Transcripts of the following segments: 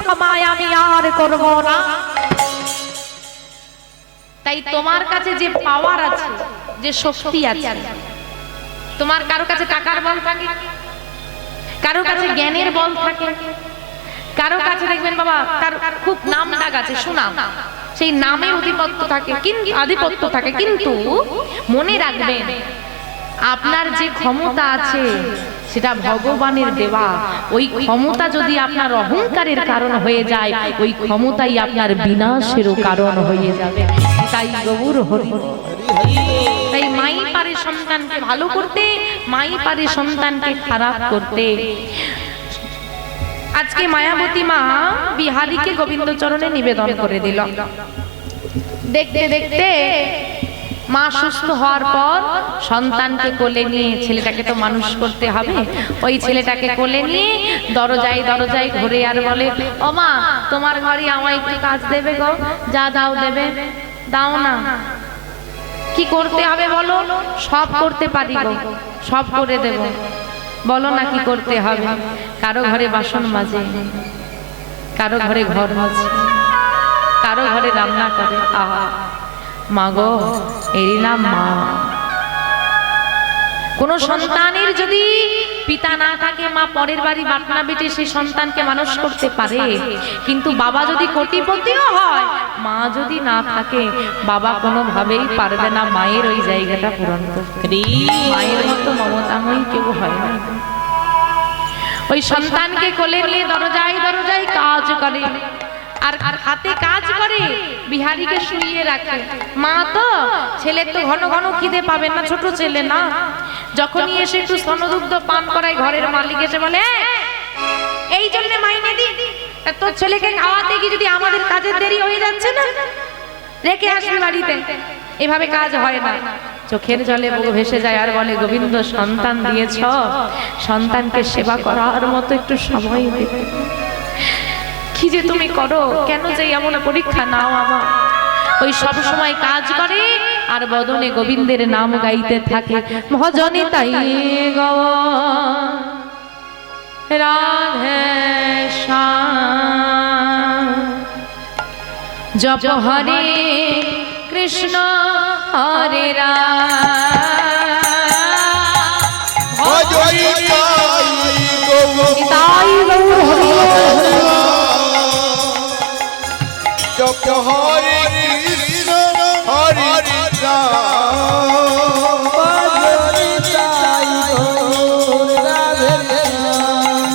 ক্ষমায় আমি আর করব না। তাই তোমার কাছে যে পাওয়ার আছে, যে শক্তি আছে, তোমার কারো কাছে টাকার বল থাকে, কারো কাছে জ্ঞানের বল থাকে, কারো কাছে দেখবেন বাবা তার খুব নাম ডাক আছে, সুনাম, সেই নামে আধিপত্য থাকে, কিন্তু মনে রাখবেন আপনার যে ক্ষমতা আছে সেটা ভগবানের দেওয়া। ওই ক্ষমতা যদি আপনার অহংকারের কারণ হয়ে যায়, ওই ক্ষমতাই আপনার বিনাশেরও কারণ হয়ে যাবে। তাই গৌর হরি, তাই মাই পারে সন্তানকে ভালো করতে, মাই পারে সন্তানকে খারাপ করতে। আজকে মায়াবতী মা বিহারীকে গোবিন্দ চরণে নিবেদন করে দিল। দেখতে দেখতে মা সুস্থ হওয়ার পর সন্তানকে কোলে নিয়ে, ছেলেটাকে তো মানুষ করতে হবে, ওই ছেলেটাকে কোলে নিয়ে দরজায় দরজায় ঘুরে আর বলে, ও মা তোমার ঘরে আমায় একটু কাজ দেবে গো, যা দাও দেবে, দাও না। কি করতে হবে বলো? সব করতে পারি গো, সব করে দেব, বলো না কি করতে হবে। কারো ঘরে বাসন মাজে, কারো ঘরে ঘর মাজে, কারো ঘরে রান্না করে। আহা মা গো, এরই নাম মা। কোন সন্তানের যদি পিতা না থাকে, মা পরের বাড়ি বাটনা বেটে সেই সন্তানকে মানুষ করতে পারে, কিন্তু বাবা যদি কোটিপতিও হয়, মা যদি না থাকে, বাবা কোনোভাবেই পারবে না মায়ের ওই জায়গাটা পূরণ করতে। মায়ের মতো মমতাময়ী কেউ হয় না। ওই সন্তানকে কোলে নিয়ে দরজায় দরজায় কাজ করে, আর হাতে কাজ করে, বিহারীকে শুইয়ে রাখে। মা তো ছেলে তো ঘন ঘন খিদে পাবে না, ছোট ছেলে না, যখনই এসে একটু স্তনদুগ্ধ পান করায়, ঘরের মালিক এসে বলে, এই জন্য মাইনে দি, তোর ছেলেকে খাওয়াতে কি যদি আমাদের কাজের দেরি হয়ে যাচ্ছে না, রেখে আসবি বাড়িতে। এভাবে কাজ হয় না। চোখের জলে বুক ভেসে যায় আর বলে, গোবিন্দ সন্তান দিয়েছ, সন্তানকে সেবা করার মতো একটু সময় দিতে। কি যে তুমি করো, কেন যে এমন পরীক্ষা নাও আমার। ওই সব সময় কাজ করে আর বদনে গোবিন্দের নাম গাইতে থাকে। ভজনে তাই গো রাধে শ্যাম, জপ হরে কৃষ্ণ হরে রাম, ভজনে তাই গো জপ হরে কৃষ্ণ হরে রাম, ভজনে তাই গৌর রাধে রাম,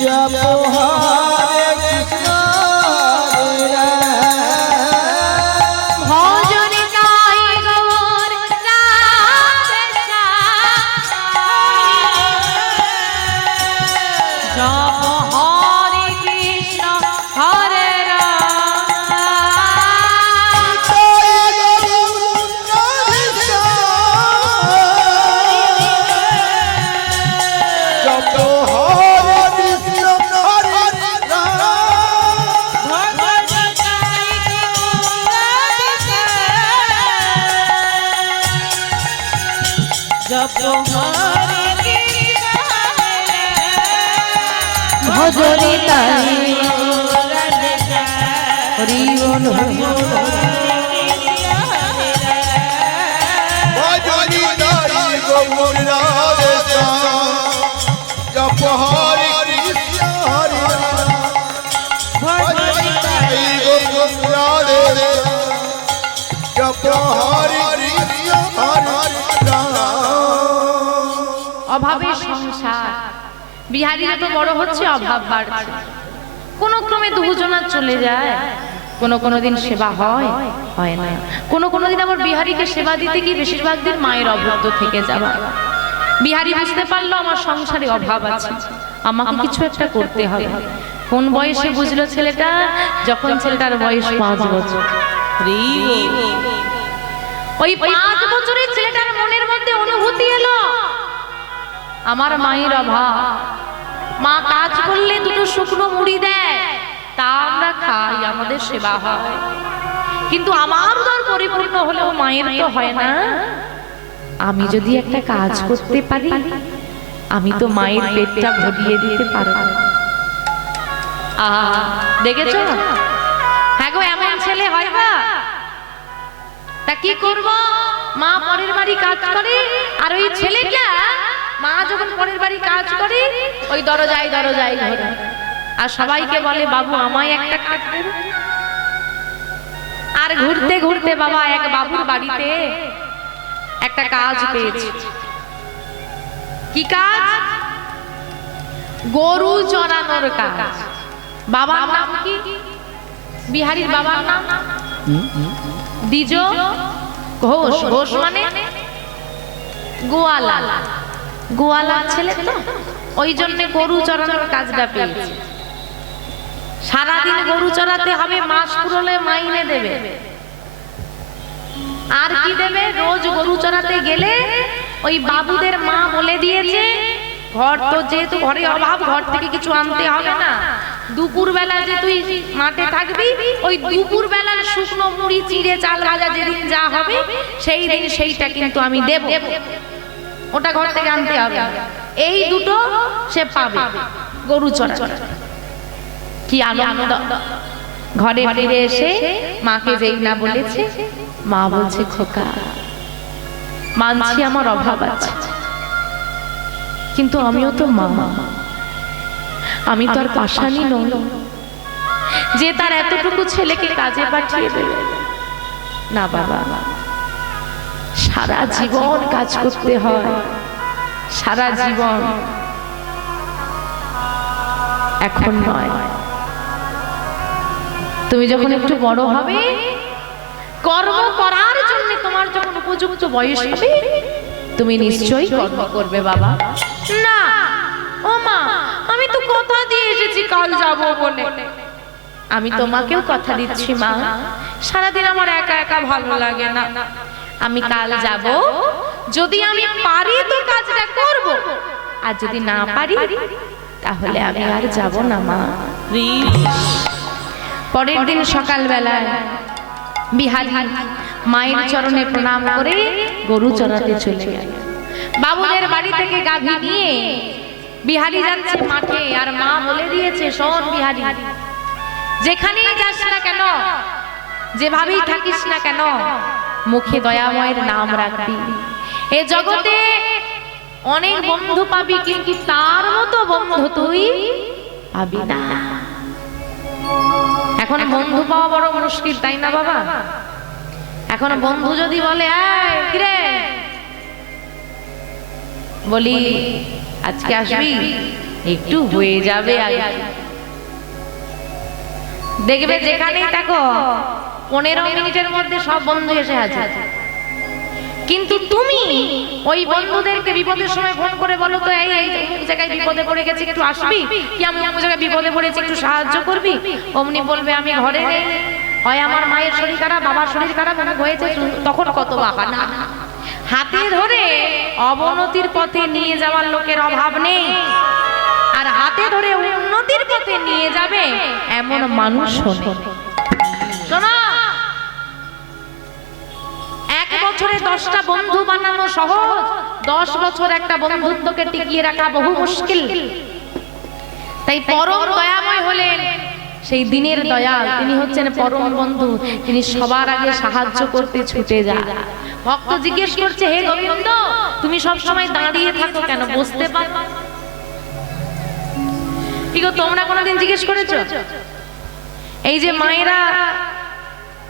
জপ হরে কৃষ্ণ হরে রাম, ভজনে তাই গৌর রাধে শ্যাম, জপ হরে কৃষ্ণ হরে ভজনে তাই হরি বল হরি বল, ভজনে তাই গৌর রাধে শ্যাম, জপ হরে কৃষ্ণ হরে রাম, ভজনে তাই গৌর রাধে শ্যাম, জপ হরে কৃষ্ণ হরে রাম। অভাবের সংসার, বিহারীরা তো বড় হচ্ছে, অভাব বাড়ছে, কোন ক্রমে দুজনা চলে যায়, কোন দিন সেবা হয় না, কোন দিন আবার বিহারীকে সেবা দিতে গিয়ে বেশিরভাগ দিন মায়ের অবরুদ্ধ থেকে যাওয়া। বিহারী বুঝতে পারলো আমার সংসারে অভাব আছে, আমাকে কিছু একটা করতে হবে। কোন বয়সে বুঝলো ছেলেটা? যখন ছেলেটার বয়স 5 বছর। ওই 5 বছরের ছেলেটার মনের মধ্যে অনুভূতি এলো, আমার মায়ের অভাব, মা কাজ করলে দুটো শুকনো মুড়ি দেয়, তা আমরা খাই, আমাদের সেবা হয়, কিন্তু আমার উদর পরিপূর্ণ হলেও মায়ের তো হয় না। আমি যদি একটা কাজ করতে পারি, আমি তো মায়ের পেটটা ভরিয়ে দিতে পারবো। আহা, দেখেছো? হ্যাঁ গো, এমন ছেলে হয় বা? তা কি করব? মা পরের বাড়ি কাজ করে, আর ওই ছেলেটা মা যখন পরের বাড়ি কাজ করে ওই দরজায় দরজায় ঘোরে আর সবাইকে বলে বাবু আমায় একটা কাজ দেবে। আর ঘুরতে ঘুরতে বাবা এক বাবুর বাড়িতে একটা কাজ পেয়েছে। কি কাজ? গরু চড়ানোর কাজ। বাবার নাম কি? বিহারীর বাবার নাম দ্বিজ ঘোষ। ঘোষ মানে গোয়ালা, গোয়ালার ছেলে তো, ওই জন্য গরু চড়ানোর কাজটা পেয়েছে। সারাদিন গরু চড়াতে হবে, মাস পুরোলে মাইনে দেবে। আর কি দেবে? রোজ গরু চড়াতে গেলে ওই বাবুদের মা বলে দিয়েছে ঘর তো যেহেতু ঘরে অভাব, ঘর থেকে কিছু আনতে হবে না, দুপুর বেলা যে তুই মাঠে থাকবি ওই দুপুর বেলার শুকনো মুড়ি চিড়ে চাল ভাজা যেদিন যা হবে সেই দিন সেইটা কিন্তু আমি দেব, ওটা ঘর থেকে আনতে হবে। এই দুটো সে পাবে গরু চড়া। কি আনন্দ! ঘরে ফিরে এসে মাকে যেই না বলেছে, মা বলছে খোকা মানছি আমার অভাব আছে, কিন্তু আমিও তো মা, আমি তো আর পাশানি নই যে তার এতটুকু ছেলেকে কাজে পাঠিয়ে দেবে। না বাবা, সারা জীবন কাজ করতে হয়, সারা জীবন, এখন নয়। তুমি যখন একটু বড় হবে, কর্ম করার জন্য তোমার যখন উপযুক্ত বয়স হবে তুমি নিশ্চয়ই কর্ম করবে বাবা। না ও মা, আমি তো কথা দিয়ে এসেছি কাল যাবো বলে। আমি তোমাকেও কথা দিচ্ছি মা, সারাদিন আমার একা একা ভালো লাগে না, আমি কাল যাব, যদি আমি পারি তো কাজটা করব, আর যদি না পারি তাহলে আমি আর যাব না মা। পরের দিন সকালবেলায় বিহারী মায়ের চরণে প্রণাম করে গরু চড়াতে চলে গেল। বাবুদের বাড়ি থেকে গাভী নিয়ে বিহারী যাচ্ছে মাঠে, আর মা বলে দিয়েছে শোন বিহারী, যেখানেই যাস না কেন, যেভাবেই থাকিস না কেন, মুখে দয়াময়ের নাম রাখবি। এ জগতে অনেক বন্ধু পাবি, কিন্তু তার মতো বন্ধু তুই পাবি না। এখন বন্ধু পাওয়া বড় মুশকিল, তাই না বাবা? এখন বন্ধু যদি বলে কিরে, বলি আজকে আসবি, একটু হয়ে যাবে, দেখবে যেখানেই থাকো 15 মিনিটের মধ্যে সব বন্ধু এসে আছে। কিন্তু তুমি ওই বন্ধুদেরকে বিপদের সময় ফোন করে বলো তো এই জায়গায় বিপদে পড়ে গেছি, একটু আসবি, কি আমি অমুক জায়গায় বিপদে পড়েছি, একটু সাহায্য করবি। অমনি বলবে আমি ঘরে নেই, হয় আমার মায়ের শরীর খারাপ, বাবার শরীর খারাপ, অমুক হয়েছে, তখন কত বাহানা। হাতে ধরে অবনতির পথে নিয়ে যাওয়ার লোকের অভাব নেই, আর হাতে ধরে উন্নতির পথে নিয়ে যাবে এমন মানুষ নেই। শোনো, 1 বছরে 10টা বন্ধু বানানো সহজ, 10 বছর একটা বন্ধুত্বকে টিকিয়ে রাখা বহু মুশকিল। তাই পরম দয়াময় হলেন সেই দিনের দয়াল, তিনি হচ্ছেন পরম বন্ধু, তিনি সবার আগে সাহায্য করতে ছুটে যান। ভক্ত জিজ্ঞেস করছে, হে গোবিন্দ, তুমি সব সময় দাঁড়িয়ে থাকো কেন, বসতে পারো? কি গো, তোমরা কোনোদিন জিজ্ঞেস করেছো? এই যে মায়েরা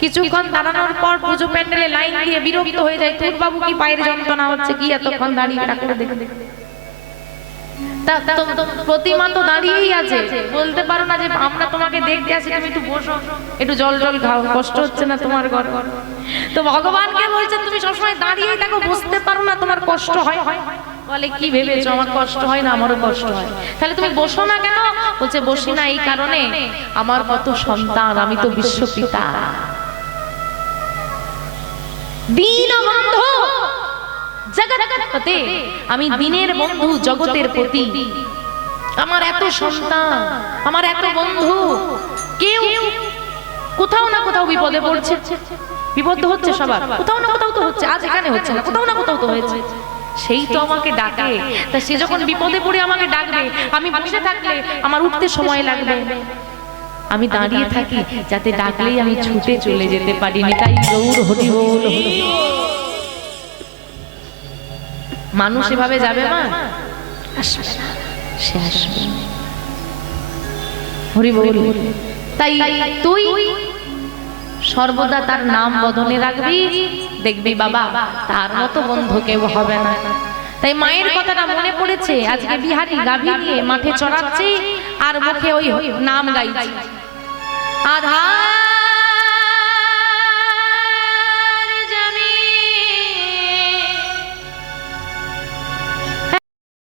কিছুক্ষণ দাঁড়ানোর পর পুজো প্যান্ডেলে লাইন দিয়ে বিরক্ত হয়ে যায়, তোর বাবু কি পায়ের যন্ত্রণা হচ্ছে, কি এতক্ষণ দাঁড়িয়ে ঠাকুর দেখে দেখে, প্রতিমা তো দাঁড়িয়েই আছে, বলতে পারো না যে আমরা তোমাকে দেখতে আসি, তুমি একটু বসো, একটু জল জল খাও, কষ্ট হচ্ছে না তোমার ঘর? তো ভগবানকে বলছে তুমি সবসময় দাঁড়িয়েই থাকো, বুঝতে পারো না তোমার কষ্ট হয়? বলে কি ভেবেছো আমার কষ্ট হয় না? আমারও কষ্ট হয়। তাহলে তুমি বসো না কেন? বলছে বসি না এই কারণে, আমার কত সন্তান, আমি তো বিশ্বপিতা, দীনবন্ধু জগৎপতে, আমি দিনের বন্ধু, জগতের পতি। আমার এত সন্তান, আমার এত বন্ধু, কেউ কোথাও না কোথাও বিপদে পড়ছে, বিপদ হচ্ছে সবার, কোথাও না কোথাও তো হচ্ছে, আজ এখানে হচ্ছে না, কোথাও না কোথাও তো হয়েছে, সেই তো আমাকে ডাকে। তা সে যখন বিপদে পড়ে আমাকে ডাকবে, আমি বসে থাকলে আমার উঠতে সময় লাগবে, আমি দাঁড়িয়ে থাকি যাতে ডাকলেই আমি ছুটে চলে যেতে পারি। নিতাই গৌর হরি বল। মানুষ এভাবে যাবে মা? আসবে না, সে আসবে না। হরি বল। তাই তুই সর্বদা তার নাম বদনে রাখবি, দেখবি বাবা তার মতো বন্ধু কেউ হবে না। তাই মায়ের কথাটা মনে পড়েছে। আজকে বিহারি গাভী নিয়ে মাঠে চড়াচ্ছে আর মুখে ওই নাম গাইছে, আধার